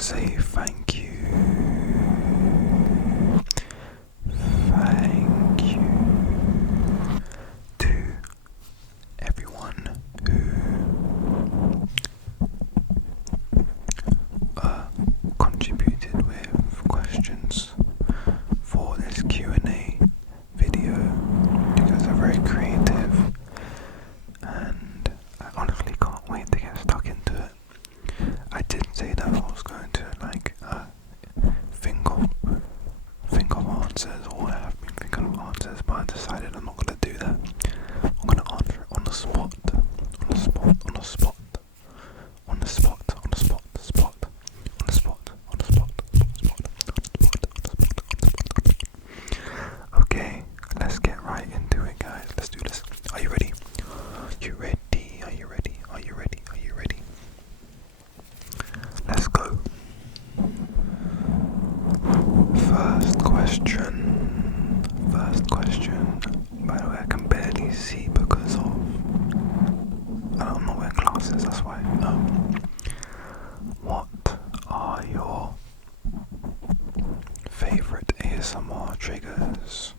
to say thank you. Thank you to everyone who contributed with questions for this Q&A video. You guys are very creative and I honestly can't wait to get stuck into it. I did say that I was going to think of answers, or I have been thinking of answers, but I decided I'm not going to do that. I'm going to answer it on the spot. Okay, let's get right into it, guys. Let's do this. Are you ready? Are you ready? Let's go. First question. By the way, I can barely see because of I'm not wearing glasses, that's why. What are your favorite ASMR triggers?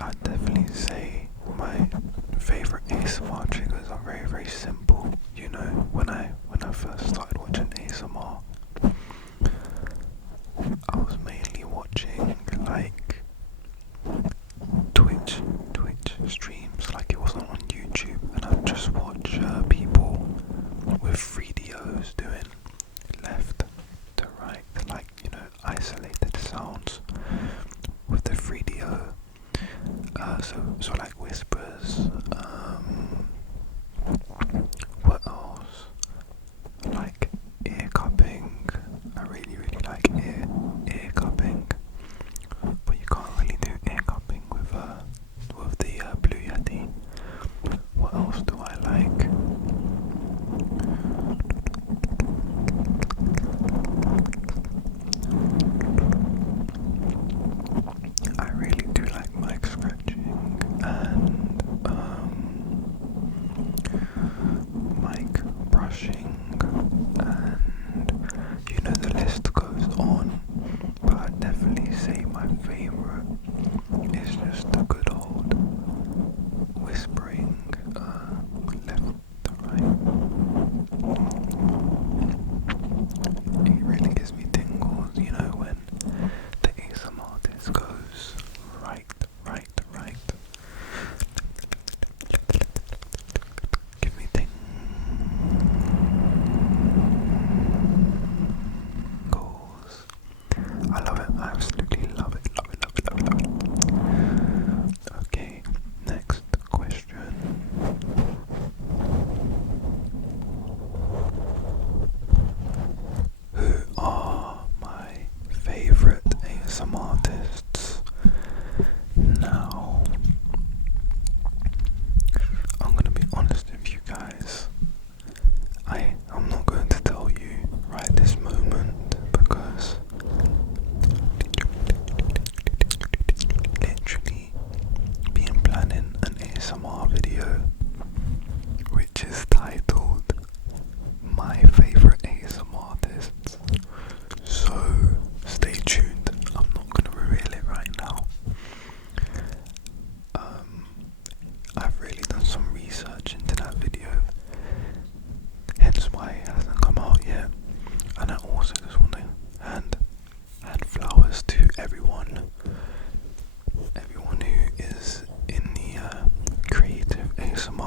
I'd definitely say my favorite ASMR triggers are very, very simple. You know, when I first started watching ASMR, I was mainly watching like Twitch streams, like it wasn't on YouTube, and I'd just watch people with 3DOs doing left to right, like, you know, isolated sounds with the 3DO. So like whispers, what else? Like ear cupping. I really like ear cupping, but you can't really do ear cupping with the Blue Yeti. What else do I like? I really do like mic scratching and mic brushing, and you know, the list goes on, but I'd definitely say my favorite is just the good old whispering left to right. It really gives me tingles, you know, when the ASMRtist goes right. Give me tingles. I love it. I absolutely love it. Okay, next question. Who are my favorite ASMRtists? Now, I'm gonna be honest with you guys. I'm not going to tell you right this moment because literally been planning an ASMR video which is titled My Favorite ASMR Artists. So stay tuned. I'm not going to reveal it right now. I've really done some research into that video, hence why it hasn't come out yet. And I also just want to hand flowers to everyone who is in the creative ASMR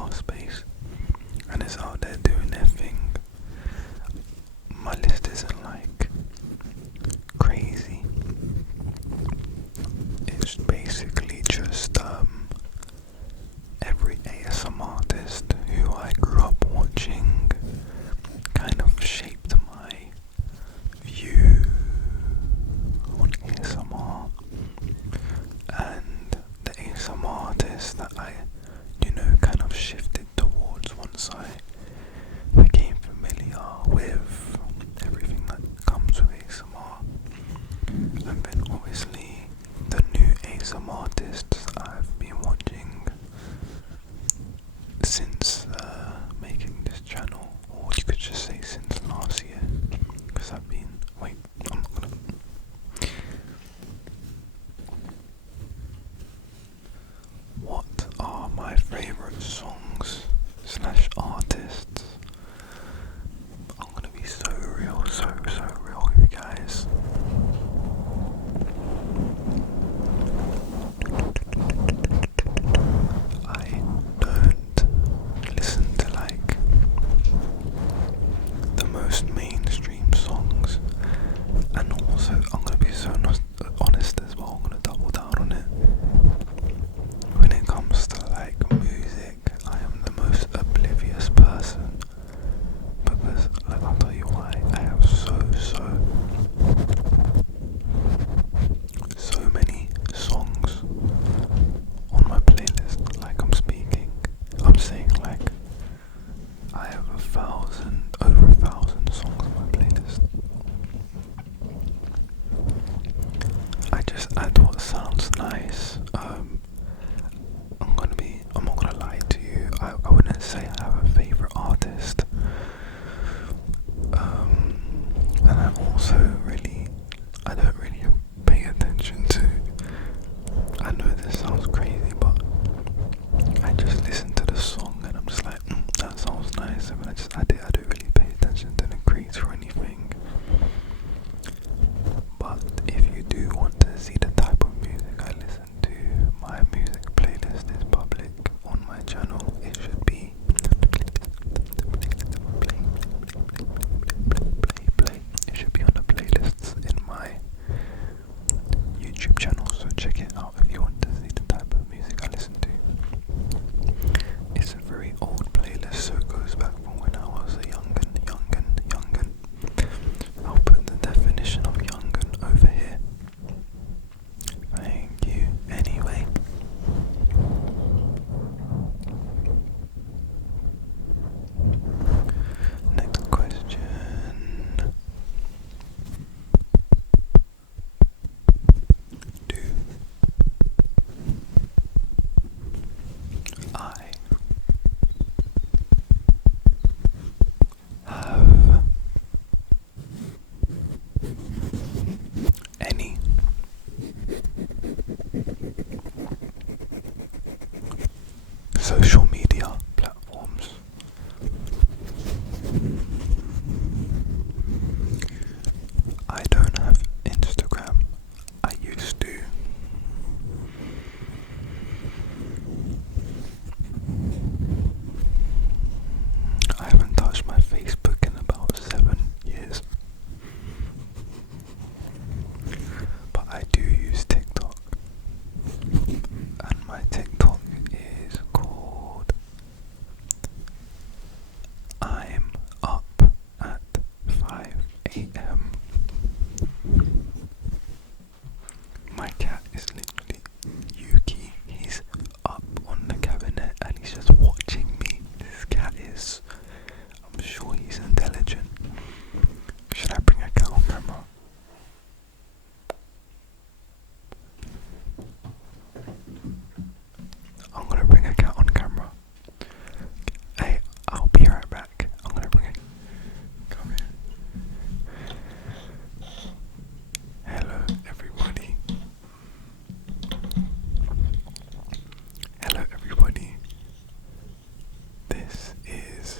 this is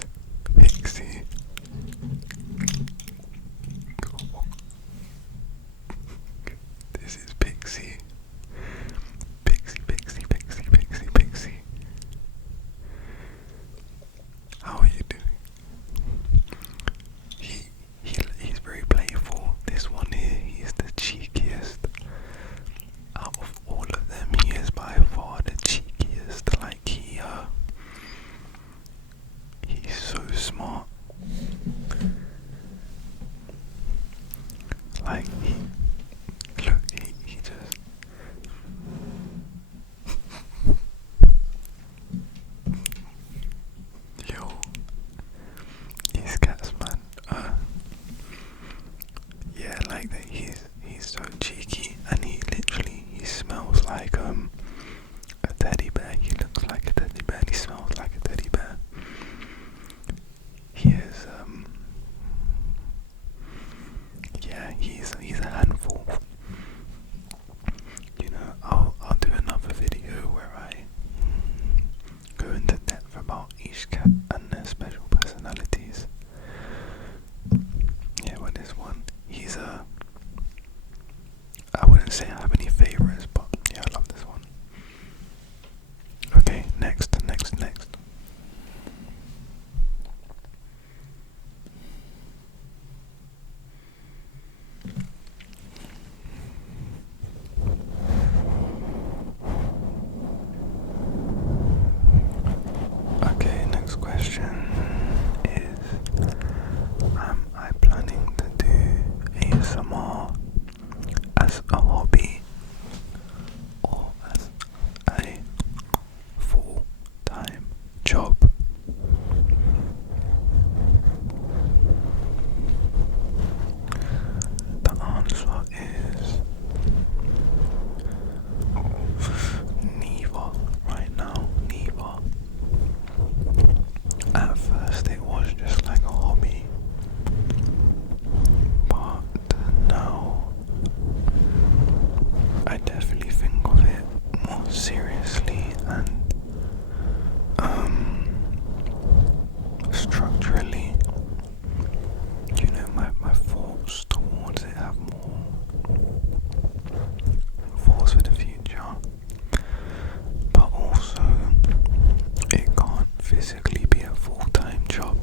Pixie. This is Pixie. Pixie. How are you doing? He's very playful. This one here, he's the cheekiest. Out of all of them, he is by far the cheekiest. Like he's so smart. Like he just yo, these cats, man. Yeah, like that. He's so cheeky, and he smells like a teddy bear. He looks like a teddy bear. And he smells like a teddy bear. He is yeah, he's a handful. You know, I'll do another video where I go into depth about each cat and their special personalities. Yeah, with this one, I wouldn't say I have any favorites, but yeah, I love this one. Okay, next. Okay, next question is, am I planning to do ASMR as a hobby or as a full-time job? The answer is neither. Right now, neither. At first it was just like a hobby, but now I definitely think of it more seriously and structurally. You know, my thoughts towards it have more thoughts for the future, but also it can't physically be a full-time job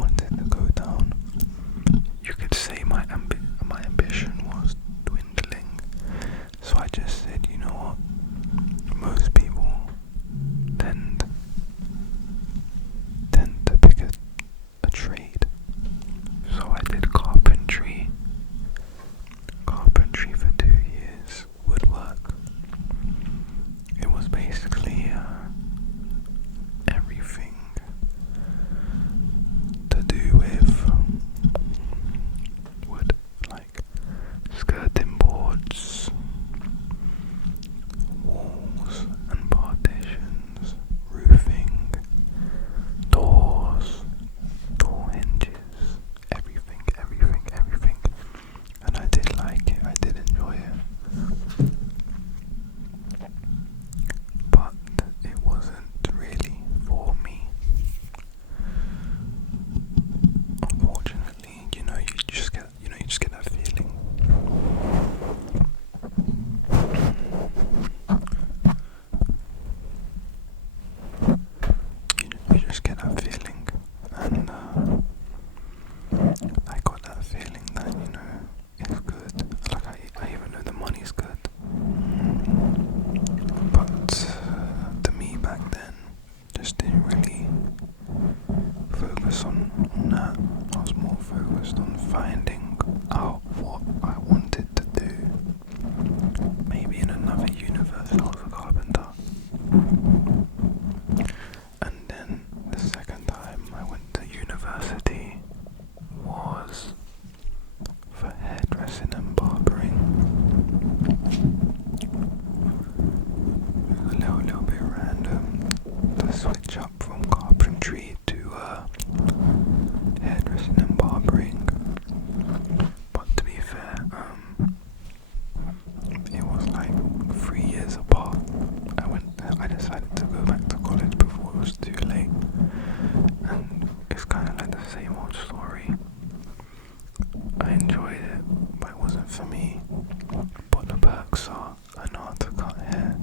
wanted to go down. You could say my ambition was dwindling. So I just said, you know what? Most people tend to pick a trade. So I did carpentry for 2 years, woodwork. It was basically everything to do with wood, like skirting boards, walls and partitions, roofing, doors, door hinges, everything. And I did like it, I did enjoy it. But it wasn't really for me. Unfortunately, you just get that feeling. You just get that feeling, and I got that feeling that, it's good. Like I even know the money's good. But to me back then, just didn't really focus on that. I was more focused on finding out what I wanted to do. Maybe in another universe I was a carpenter. And then the second time I went to university was for hairdressing and barbering. It was a little bit random to switch up from carpentry to hairdressing and barbering. But to be fair, it was like 3 years apart. I decided to go back to college before it was too late, and it's kind of like the same old story. I enjoyed it, but it wasn't for me. But the perks are, I know how to cut hair,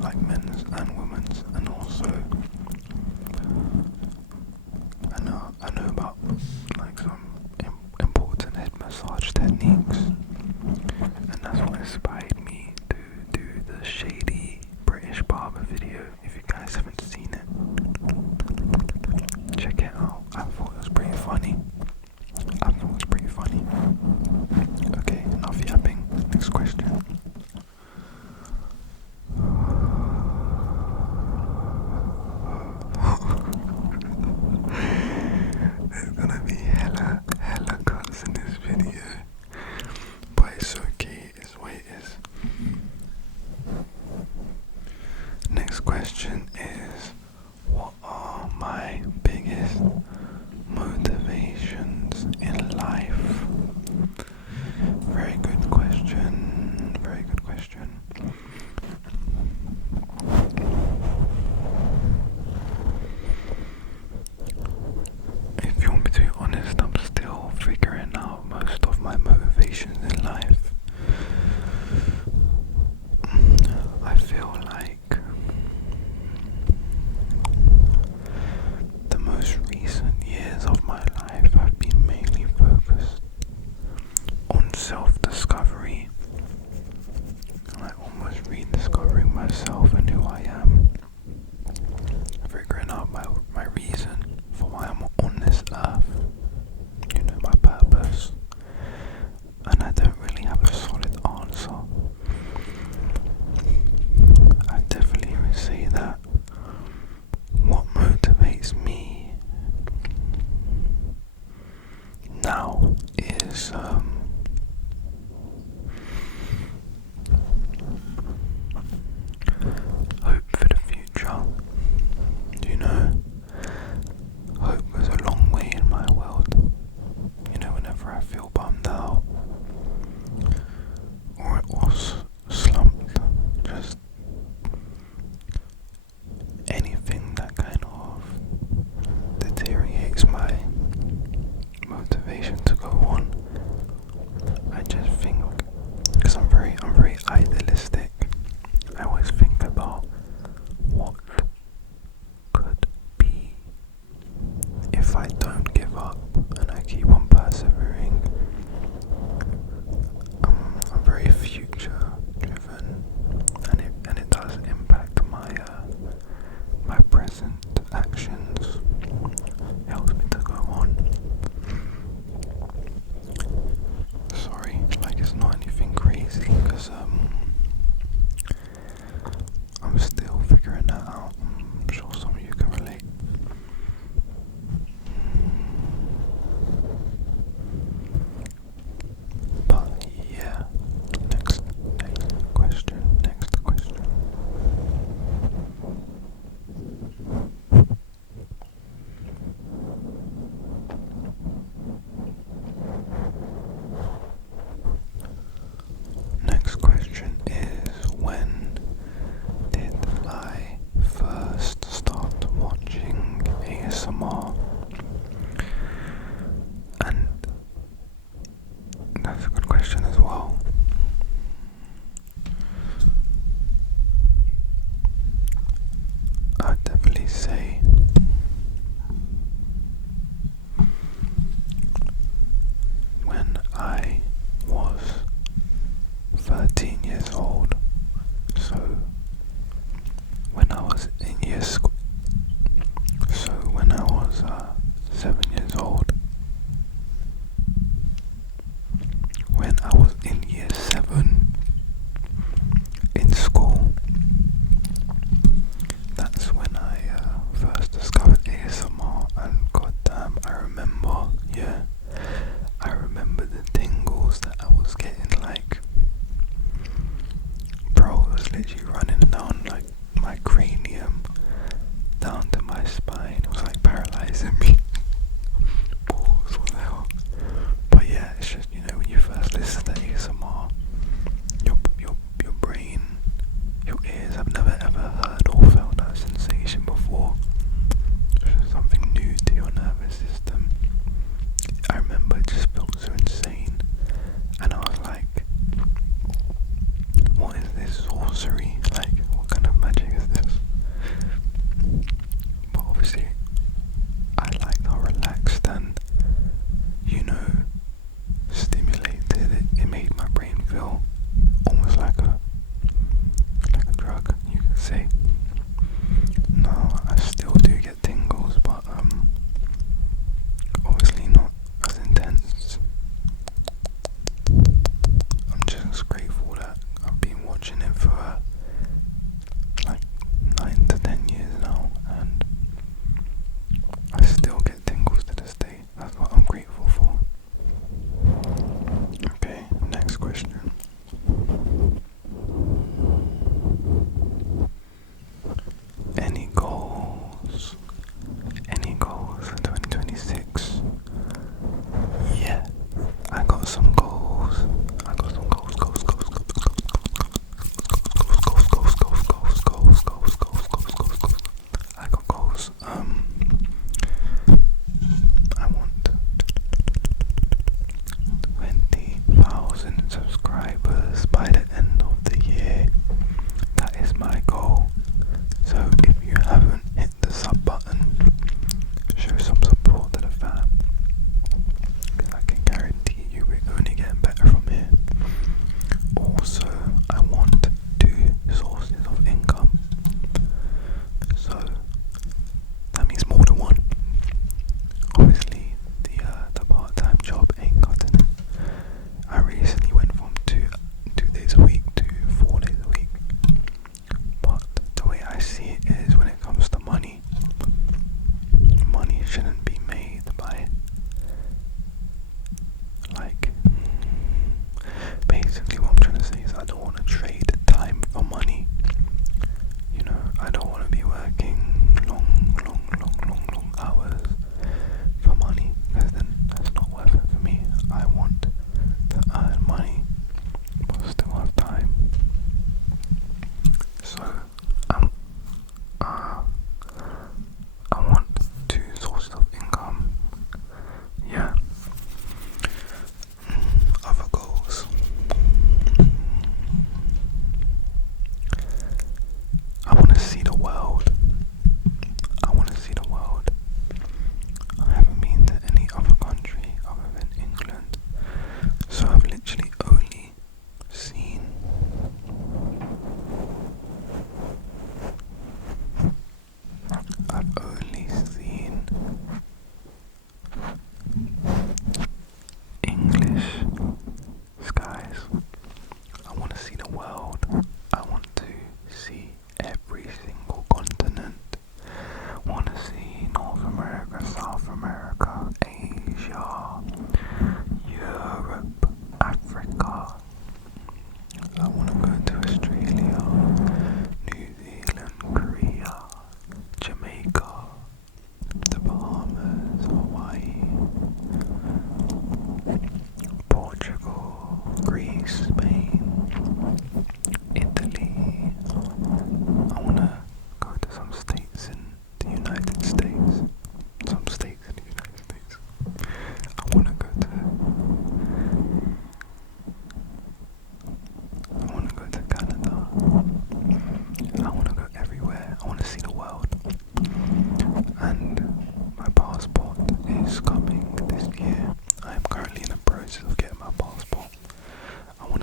like men's and women's, and also I know about like some important head massage techniques, and that's what inspired me to do the shady British barber video. If you guys haven't seen it, check it out. I thought it was pretty funny. Okay, enough yapping. Next question. There's gonna be hella cuts in this video, but it's okay, it's what it is. Next question is, what are my biggest motivations in life? Very good question. If you want me to be honest, I'm still figuring out most of my motivations in life. I feel like the most recent years of my life have been mainly focused on self-discovery, like almost rediscovering myself and who I am, figuring out my reason for why I'm on this earth, my purpose. And I don't really have a solid answer. I definitely would say that what motivates me now is hope for the future. Hope goes a long way in my world. Whenever I feel bummed out or slumped, just anything that kind of deteriorates my motivation to go on, That's a good question as well. I'd definitely say when I was 13 years old, so when I was in year school, so when I was 7 years old,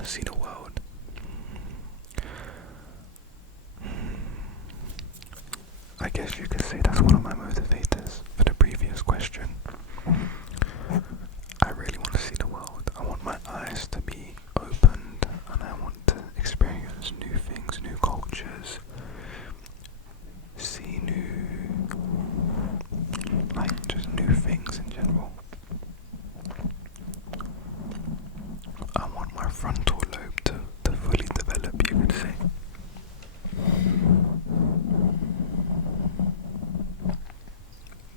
to see the world. I guess you could say that's one of my motivators for the previous question. I really want to see the world. I want my eyes to be opened, and I want to experience new things, new cultures, see just new things in general. I want my frontal lobe to fully develop, you could say.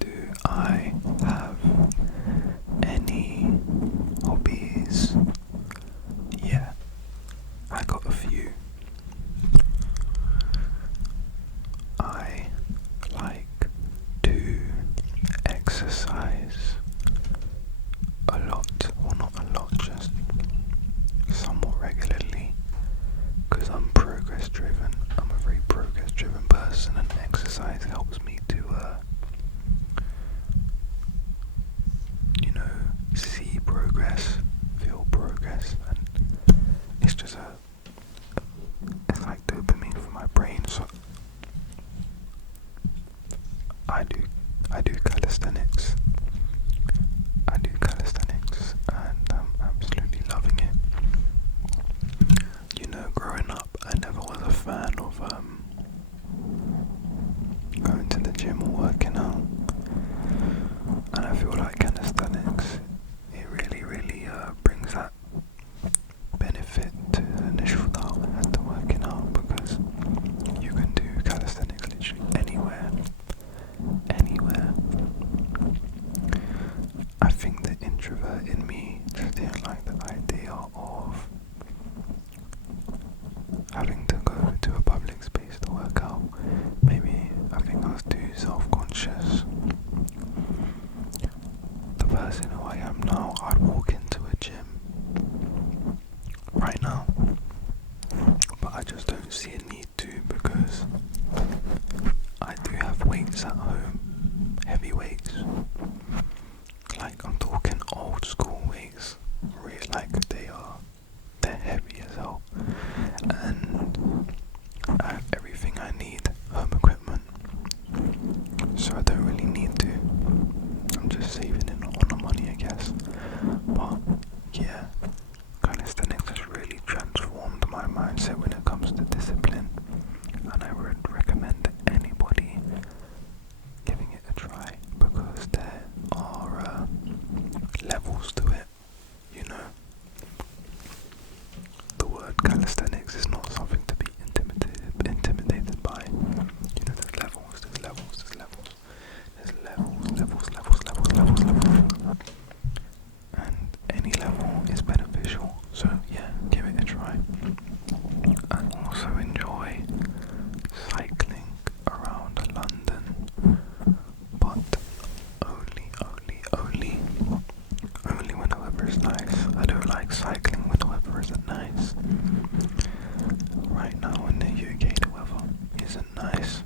Do I have any hobbies? Yeah, I got a few. I like to exercise a lot, well not a lot, just somewhat regularly, because I'm progress driven. I'm a very progress driven person, and exercise helps me to see progress, feel progress, and it's like dopamine for my brain. So I do calisthenics. And I'm absolutely loving it. Growing up, I never was a fan of going to the gym or working out, and I feel like calisthenics, it really brings that benefit to the initial thought I had to working out, because you can do calisthenics literally anywhere. I think the introvert in me just didn't like the idea of having to go to a public space to work out. Maybe I think I was too self-conscious. The person who I am now, I'd walk into a gym right now, but I just don't see a need to, because I do have weights at home, heavy weights. Like, I'm talking old school weights, like they're heavy as hell, and I have everything I need, home equipment, so I don't really need to. I'm just saving in on the money, I guess. But yeah, calisthenics has really transformed my mindset when it comes to discipline, and I would recommend anybody giving it a try, because there are levels to it. The word calisthenics is not something to be intimidated by. There's levels. And any level is beneficial. So yeah, give it a try. I also enjoy cycling around London, but only when the weather is nice. I don't like cycling when the weather isn't nice. Right now in the UK the weather isn't nice.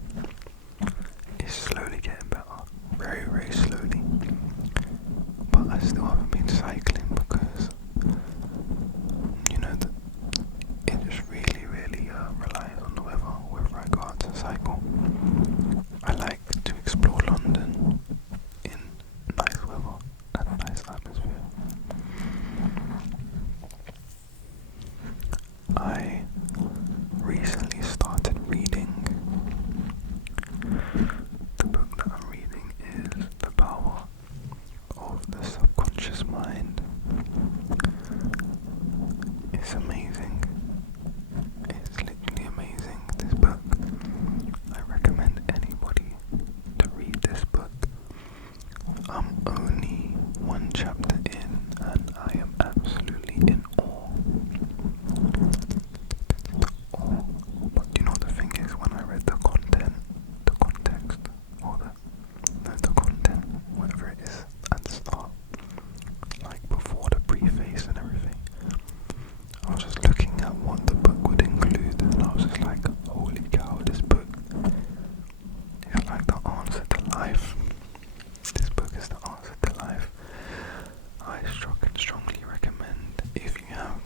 It's slowly getting better. Very slowly. But I still haven't been cycling because it just really relies on the weather whether I go out to cycle. I like to explore London in nice weather and nice atmosphere. I recently started reading. The book that I'm reading is The Power of the Subconscious Mind. It's amazing. It's literally amazing, this book. I recommend anybody to read this book. I'm only one chapter in, and I am absolutely in awe. But the thing is, when I read the content, the context, or the content, whatever it is, at the start, like before the preface and everything, I was just looking at what the book would include, and I was just like, holy cow, this book is like the answer to life. This book is the answer to life. I strongly recommend, if you have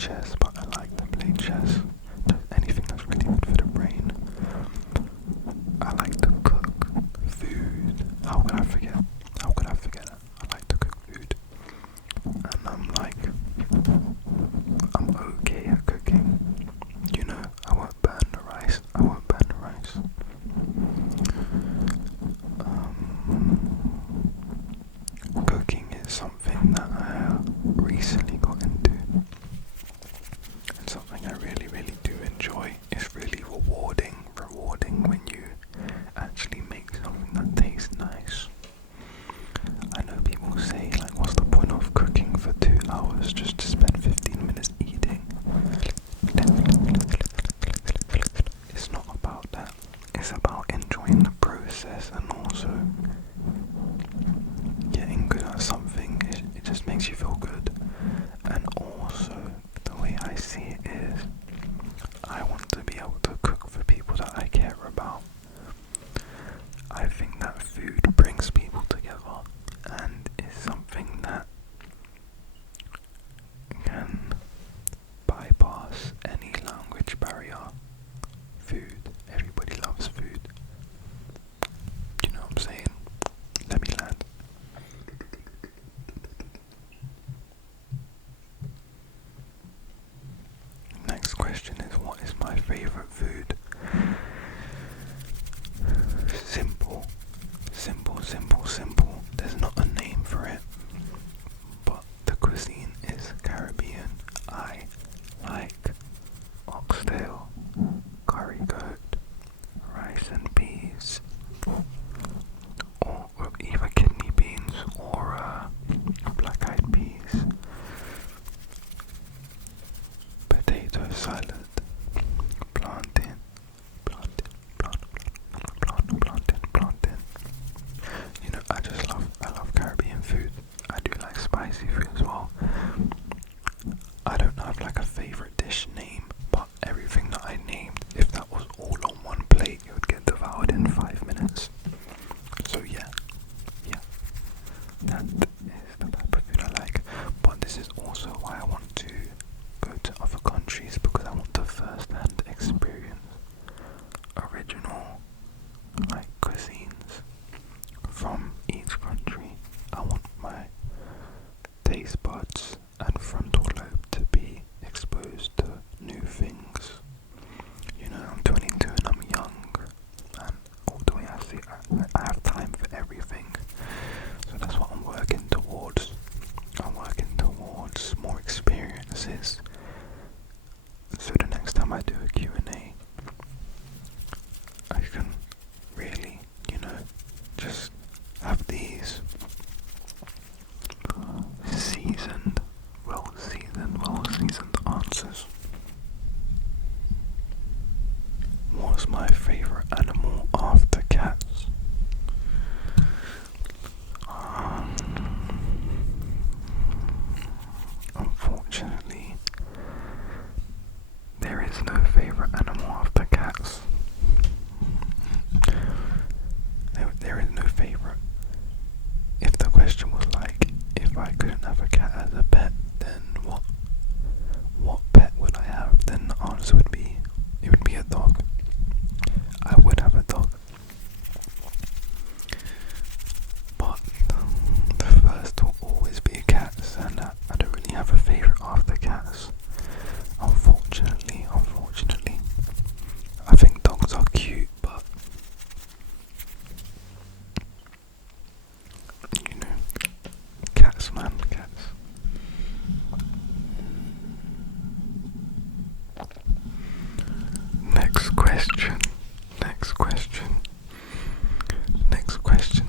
chess, but I like to play chess. Anything that's really good for the brain. I like to cook food. How could I forget? How could I forget that? I like to cook food. And I'm okay at cooking. You know, I won't burn the rice. Cooking is something that I recently got into. And something I really, really do enjoy. It's really rewarding when you actually make something that tastes nice. I know people say, like, what's the point of cooking for 2 hours just to spend 15 minutes eating? It's not about that. It's about enjoying the process and also getting good at something. It just makes you feel good. And also, the way I see it is, I want to be able to cook for people that I care about. I think that food brings people together and is something that can bypass any language barrier. Food. Everybody loves food. You know what I'm saying? Let me land. Next question is, what is my favorite food? Simple. There's not a name for it, but the cuisine is Caribbean. I like oxtail, curry goat, rice and peas, or either kidney beans or black-eyed peas, potato salad, plantain. You know, I love Caribbean food. I do like spicy food as well. I don't have like a favorite dish name, but everything that I named, if that was all on one plate, it would get devoured in 5 minutes. So yeah, that is the type of food I like. But this is also why I want to go to other countries, because I want to first-hand experience original like cuisines from each country. I want my taste buds and frontal lobe to be exposed to new things. You know, I'm 22 and I'm young, and all the way I see, I have time for everything. So that's what I'm working towards. I'm working towards more experiences. So the next time I do a Q&A, I can really, you know, just have these well-seasoned answers. What's my favorite animal after cats? Unfortunately, there is no favorite animal after cats. There is no favorite. If the question was like, if I couldn't have a cat as a pet, then what pet would I have? Then the answer would be, it would be a dog. I would have a dog. But the first will always be cats, and I don't really have a favorite after cats. Unfortunately. I think dogs are cute, but you know, cats, man, cats. Next question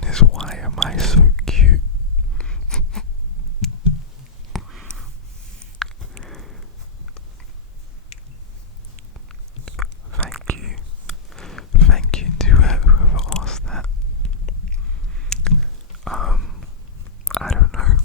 is, why am I so cute? Thank you to whoever asked that. I don't know.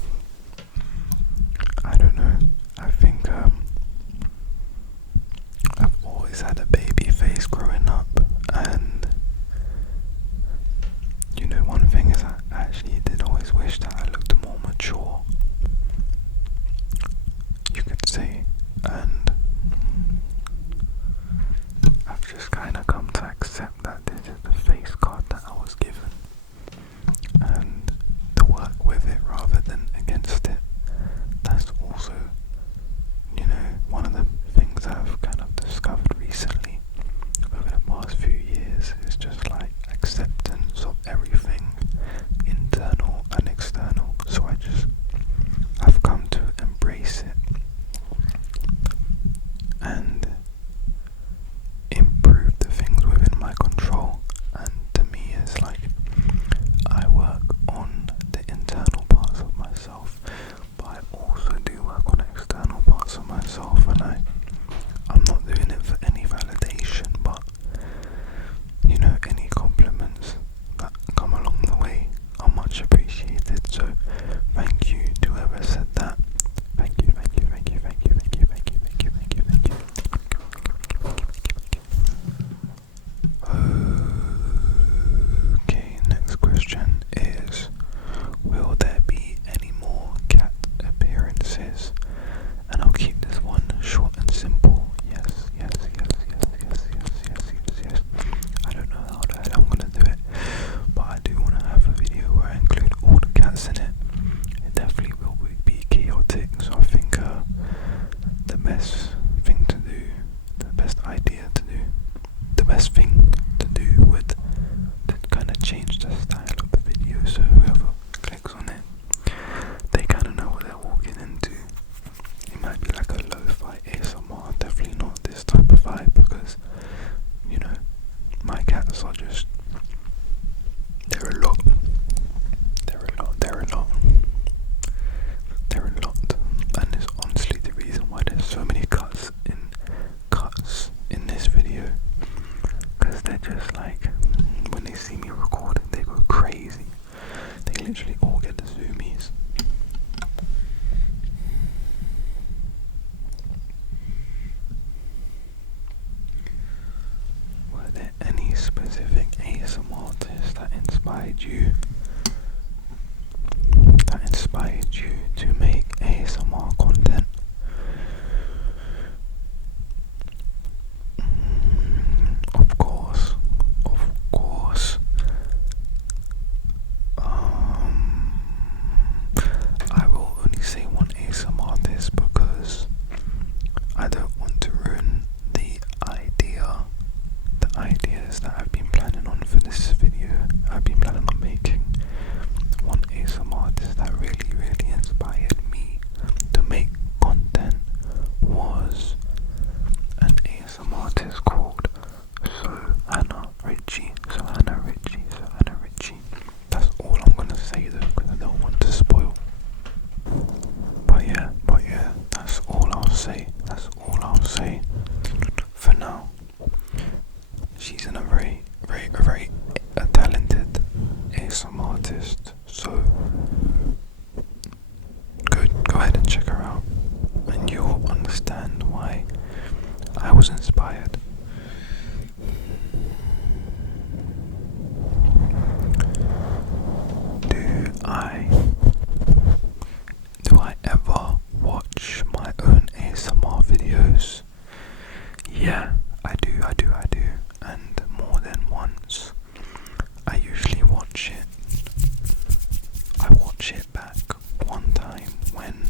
time when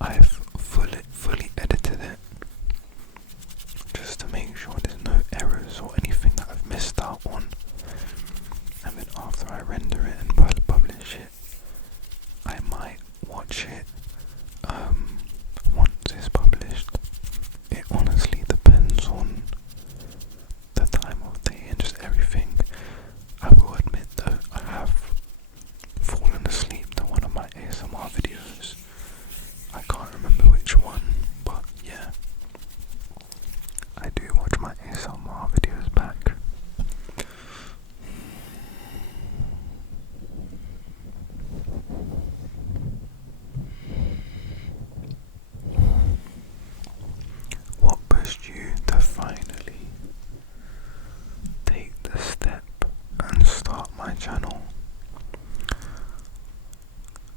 I've fully edited it, just to make sure there's no errors or anything that I've missed out on. And then after I render it and publish it, I might watch it once it's published. It honestly depends on the time of day and just everything. I will admit though, I have fallen asleep to one of my ASMR videos. I can't remember which one, but yeah, I do watch my ASMR videos back. What pushed you to finally take the step and start my channel?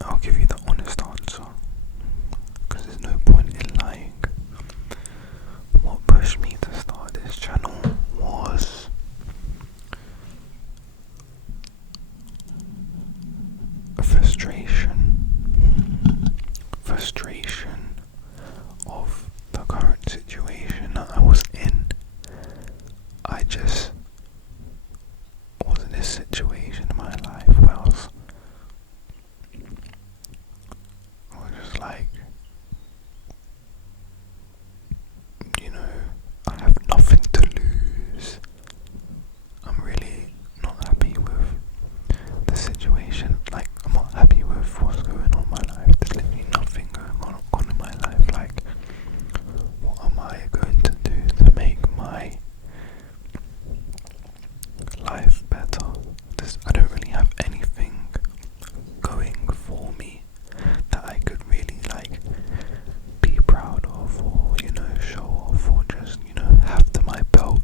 I'll give you the honest answer, because there's no point in lying. What pushed me to start this channel was frustration of the current situation that I was in. I just was in this situation in my life where I was just like, you know, I have nothing to lose. I'm really not happy with the situation. Like, I'm not happy with what's going on in my life. There's literally nothing going on in my life. Like, what am I going to do to make my life better? I don't really have anything going for me that I could really like be proud of, or you know, show off, or just, you know, have to my belt.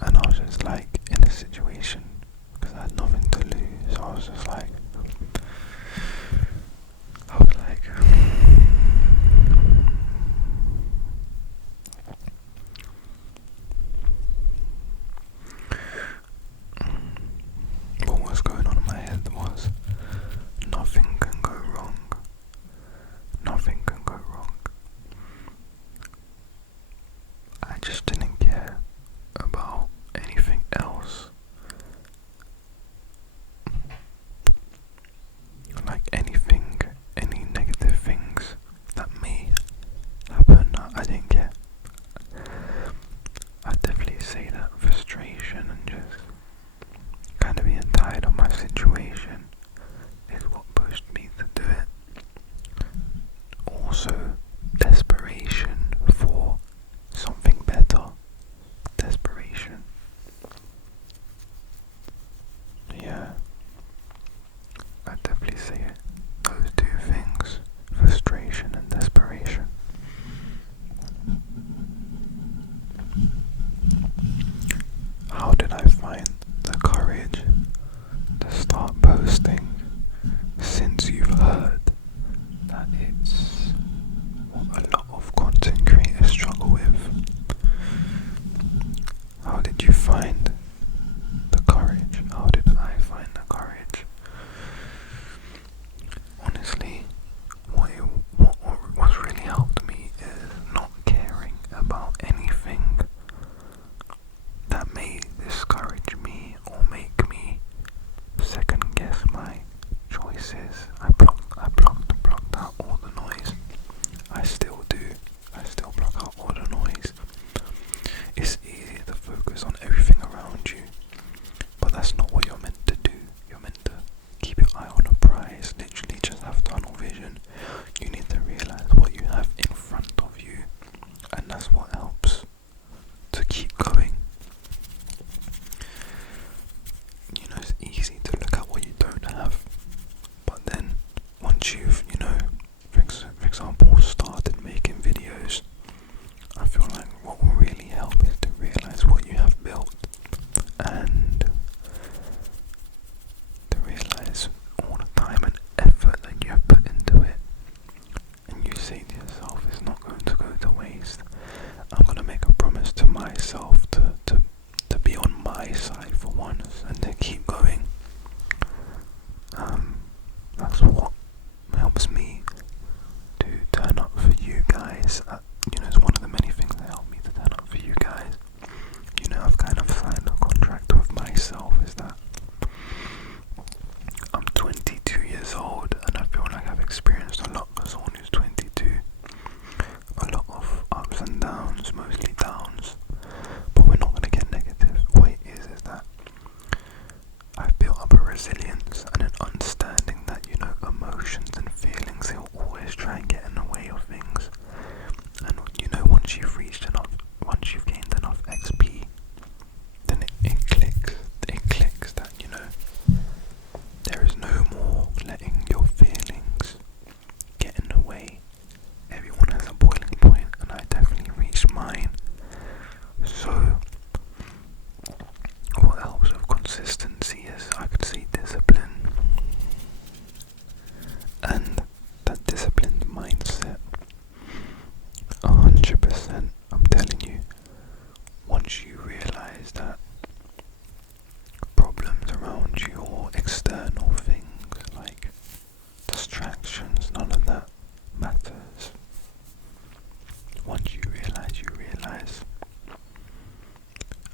And I was just like in a situation because I had nothing to lose. I was just like, what was going on in my head was nothing can go wrong. Nothing can go wrong. I just didn't care about anything else. Like anything, any negative things that may happen, I didn't care. I'd definitely say that frustration and just kind of being tired of my situation is what pushed me to do it. Also, desperation for something better. Desperation. Yeah, I'd definitely say it. Those two things, frustration and desperation. How did I find the courage to start posting, since you've heard that it's what a lot of content creators struggle with? How did you find the courage? How did I find the courage? Honestly, what's really helped me is not caring about anything that may discourage me or make me second guess my choices. I blocked out all the noise. I still do. I still block out all the noise. It's easy to focus on everything around you, but that's not what you're meant to do. You're meant to keep your eye on the prize. Literally just have tunnel vision. You need to realize what you have in front of you, and that's what helps to keep going. You know, it's easy to look at what you don't have, but then once you've, you know, for example, started making videos, I feel like what will really help is to realize what you have built and to realize all the time and effort that you have put into it. helps me to turn up for you guys. It's one of the many things that help me to turn up for you guys. I've kind of signed a contract with myself, is that I'm 22 years old, and I feel like I've experienced a lot for someone who's 22. A lot of ups and downs, mostly downs, but we're not going to get negative. What it is that I've built up a resilience and an understanding that, emotions and feelings, they'll always try and get in the way of things. And, once you've gained enough XP, then it clicks that, there is no more letting your feelings get in the way. Everyone has a boiling point, and I definitely reached mine. So, what helps with consistency is, I could say, discipline. And that disciplined mindset, 100%, I'm telling you, once you realise that problems around you or external things like distractions, none of that matters. Once you realise,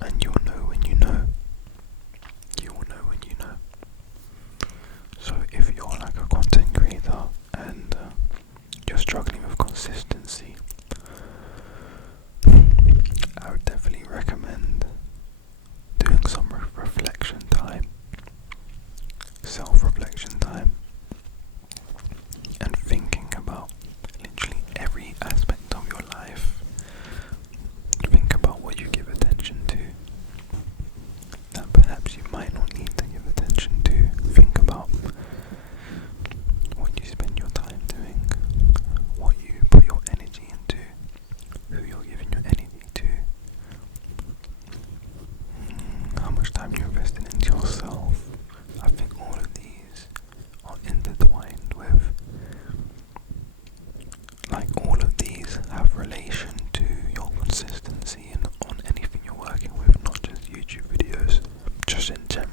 and you'll know when you know. You will know when you know. So if you're like a content creator and you're struggling with consistency, I would definitely recommend doing some reflection time, self-reflection time, and thinking about literally every aspect of your life. Think about what you give attention to that perhaps you might not need to give attention to. Think about what you spend your time doing, what you put your energy into, who you're giving your energy to, how much time you're investing into yourself. I think all of these are intertwined with, all of these have relation to your consistency and on anything you're working with, not just YouTube videos, just in general,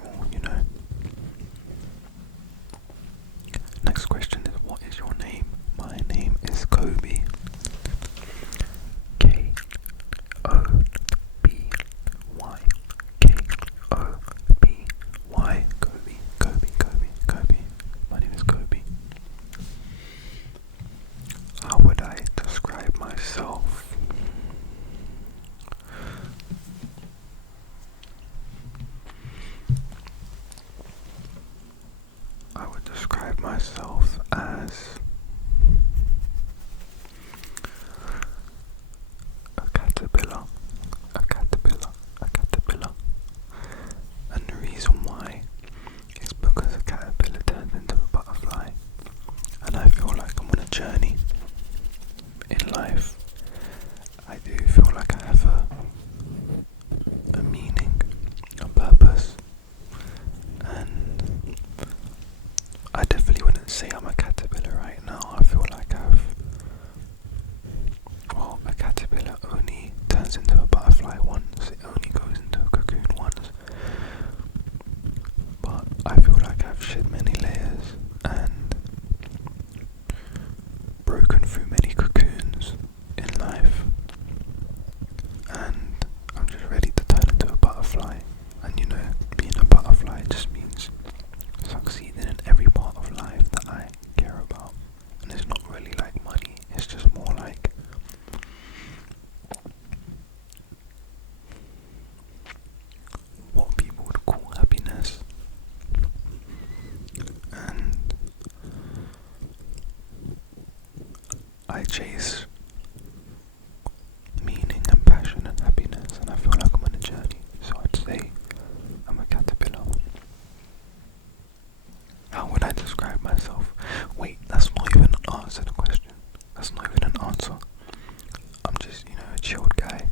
Next question is, what is your name? My name is Kobe. Koby. Koby. Kobe. My name is Kobe. How would I describe myself? I would describe myself as a caterpillar. And the reason why is because a caterpillar turns into a butterfly, and I feel like I'm on a journey in life. I do feel like I have a meaning, a purpose, and I definitely wouldn't say I'm a caterpillar right now. I feel like a caterpillar only turns into a butterfly once, it only goes into a cocoon once, but I feel like I've shed many layers and broken through many cocoons in life, and I'm just ready to turn into a butterfly. And being a butterfly just means succeeding in every part of life that I care about. And it's not really like money, it's just more like what people would call happiness. And I chase meaning and passion and happiness, and I feel like I'm on a journey, so I'd say I'm a caterpillar. How would I describe myself? Wait, that's not even an answer to the question. That's not even an answer. I'm just, a chilled guy.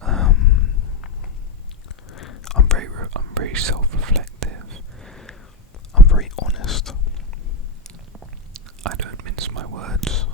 I'm very self-reflective. I'm very honest. I don't mince my words.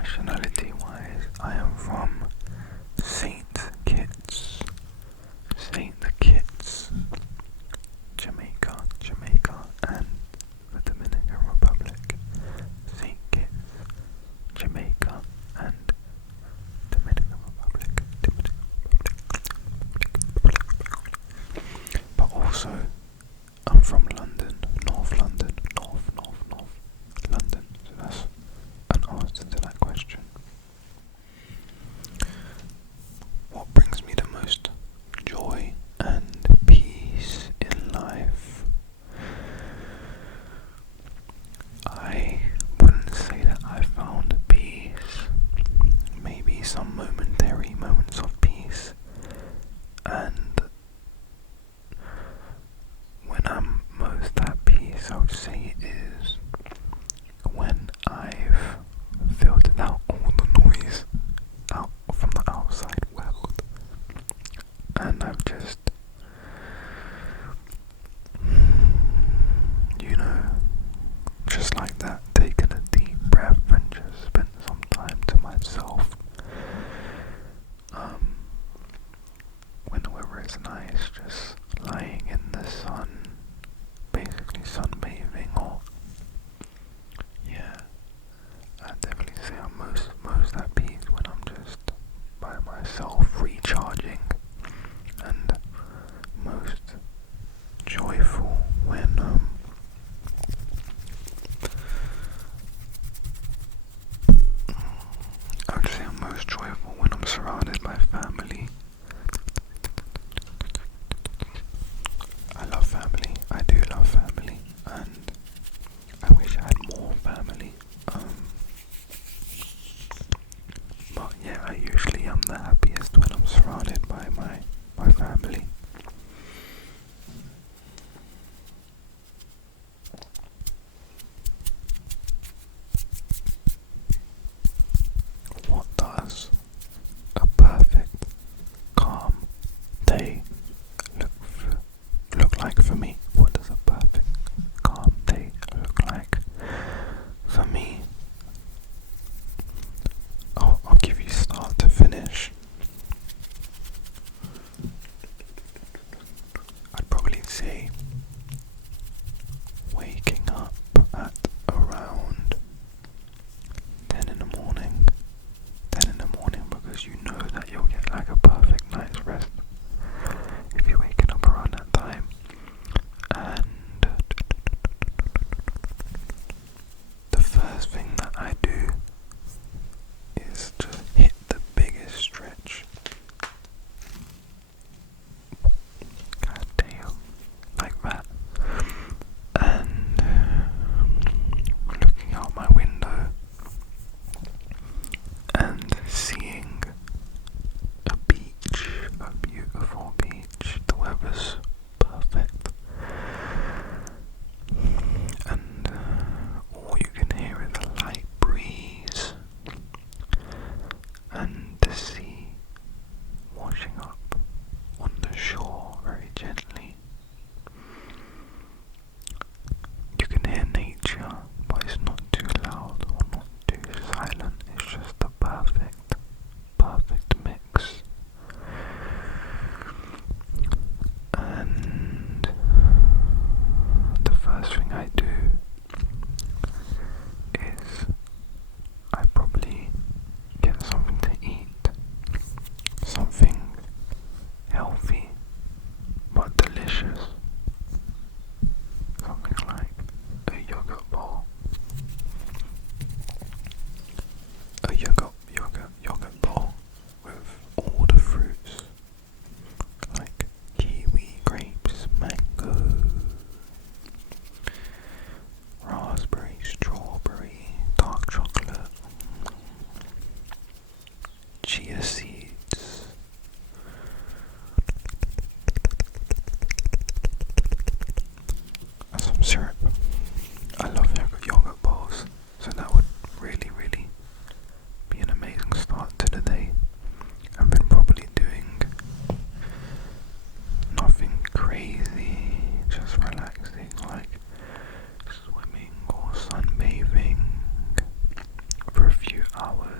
nationality wise, I am from Saint Kitts, Jamaica, and the Dominican Republic. Saint Kitts, Jamaica, and Dominican Republic. But also, I'm from London, North London, North London. So that's an answer to that question. What brings me the most joy and peace in life? I wouldn't say that I found peace. Maybe some momentary moments of peace, and when I'm most at peace, I would say it is when I've filtered out all the noise out from the outside world, and I've just, just like that, taken a deep breath and just spent some time to myself. When the weather is nice, just lying in the sun, basically sunbathing, or I'd definitely say I'm most at peace when I'm just by myself, recharging, and most joyful when I would say I'm most joyful when I'm surrounded by family. I love family. I do love family, and I wish I had more family. But yeah, I usually am the happiest when I'm surrounded by my family. What does a perfect, calm day look like for me? What does a perfect, calm day look like for me? I'll give you start to finish. I'd probably say waking up at around 10 in the morning. 10 in the morning, because you know that you'll get like a perfect night's rest if you're waking up around that time. And the first thing that I do is to hit the biggest stretch. God damn, like that. And looking out my window and seeing a beach, a beautiful beach. The weather's perfect, and all you can hear is a light breeze and the sea washing up on the shore very gently. You can hear nature, but it's not too loud or not too silent. It's just the perfect mix. And the first thing I do is I probably get something to eat, something healthy but delicious, something like a yogurt bowl, yogurt bowl with all the fruits like kiwi, grapes, mango, raspberry, strawberry, dark chocolate, chia seeds, and some syrup. I love yogurt bowls, so that would really be an amazing start to the day. I've been probably doing nothing crazy, just relaxing, like swimming or sunbathing for a few hours.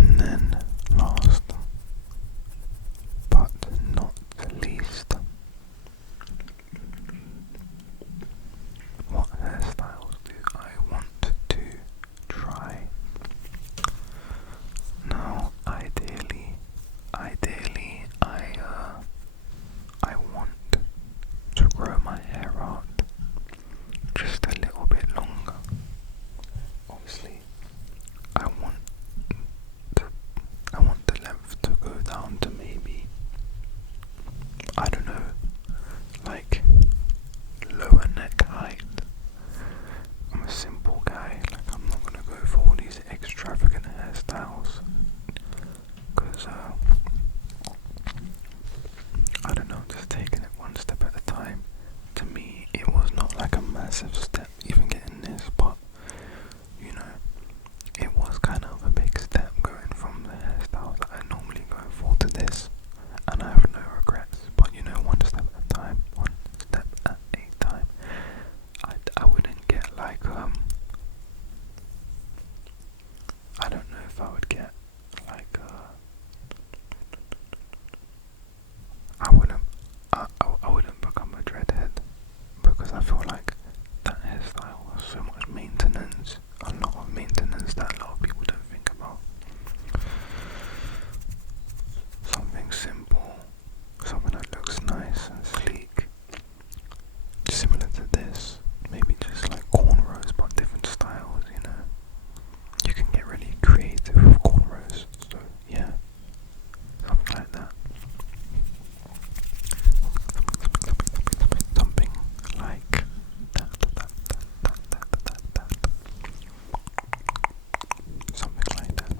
And then last but not least, what hairstyles do I want to try? Now, ideally, I want to grow my hair out just a little bit longer. Obviously, I want the length to go down to maybe, I don't know, like lower neck height. I'm a simple guy, like I'm not gonna go for all these extravagant hairstyles, because I don't know, just taking it one step at a time. To me, it was not like a massive step even getting this, but you know, it was kind of a big step going from the hairstyles that I normally go for to this, and I have no regrets. But you know, one step at a time, one step at a time. I wouldn't get like I don't know if I would get like I wouldn't become a dreadhead, because I feel like that hairstyle has so much maintenance, a lot of maintenance that a lot of people don't think about. Something simple, something that looks nice and sleek, similar to this, maybe just like cornrows but different styles, you know. You can get really creative with cornrows, so yeah, something like that. Something like that. Something like that.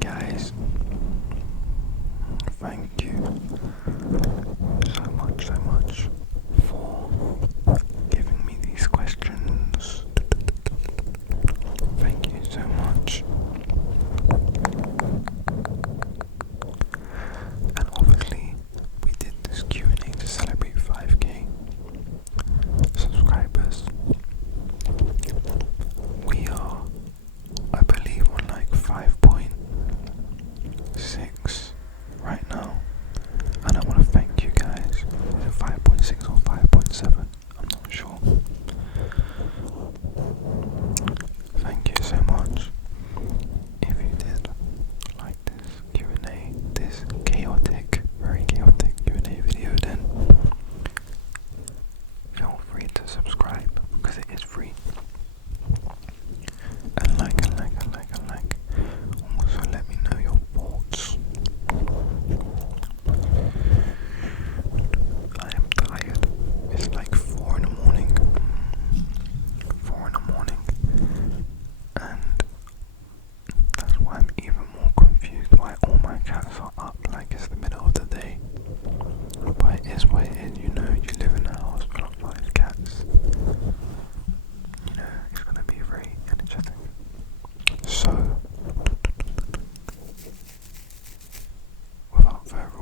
Guys, thank you so much for giving me these questions. Thank you so much. And obviously, we did this Q&A to celebrate 5k subscribers. We are, I believe, on like 5.6 right now. And I want to thank you guys. Is it 5.6 or 5.7? I'm not sure. Thank you so much. If you did like this Q&A, this chaotic, very chaotic Q&A video, then feel free to subscribe, because it is free. And like. Also let me know your thoughts. I am tired. It's like 4 in the morning. 4 in the morning. And that's why I'm even more confused why all my cats are up like it's the middle of the day. But it is what it is, you know, you live in a house full of 5 cats. You know, it's gonna be very energetic. So, without further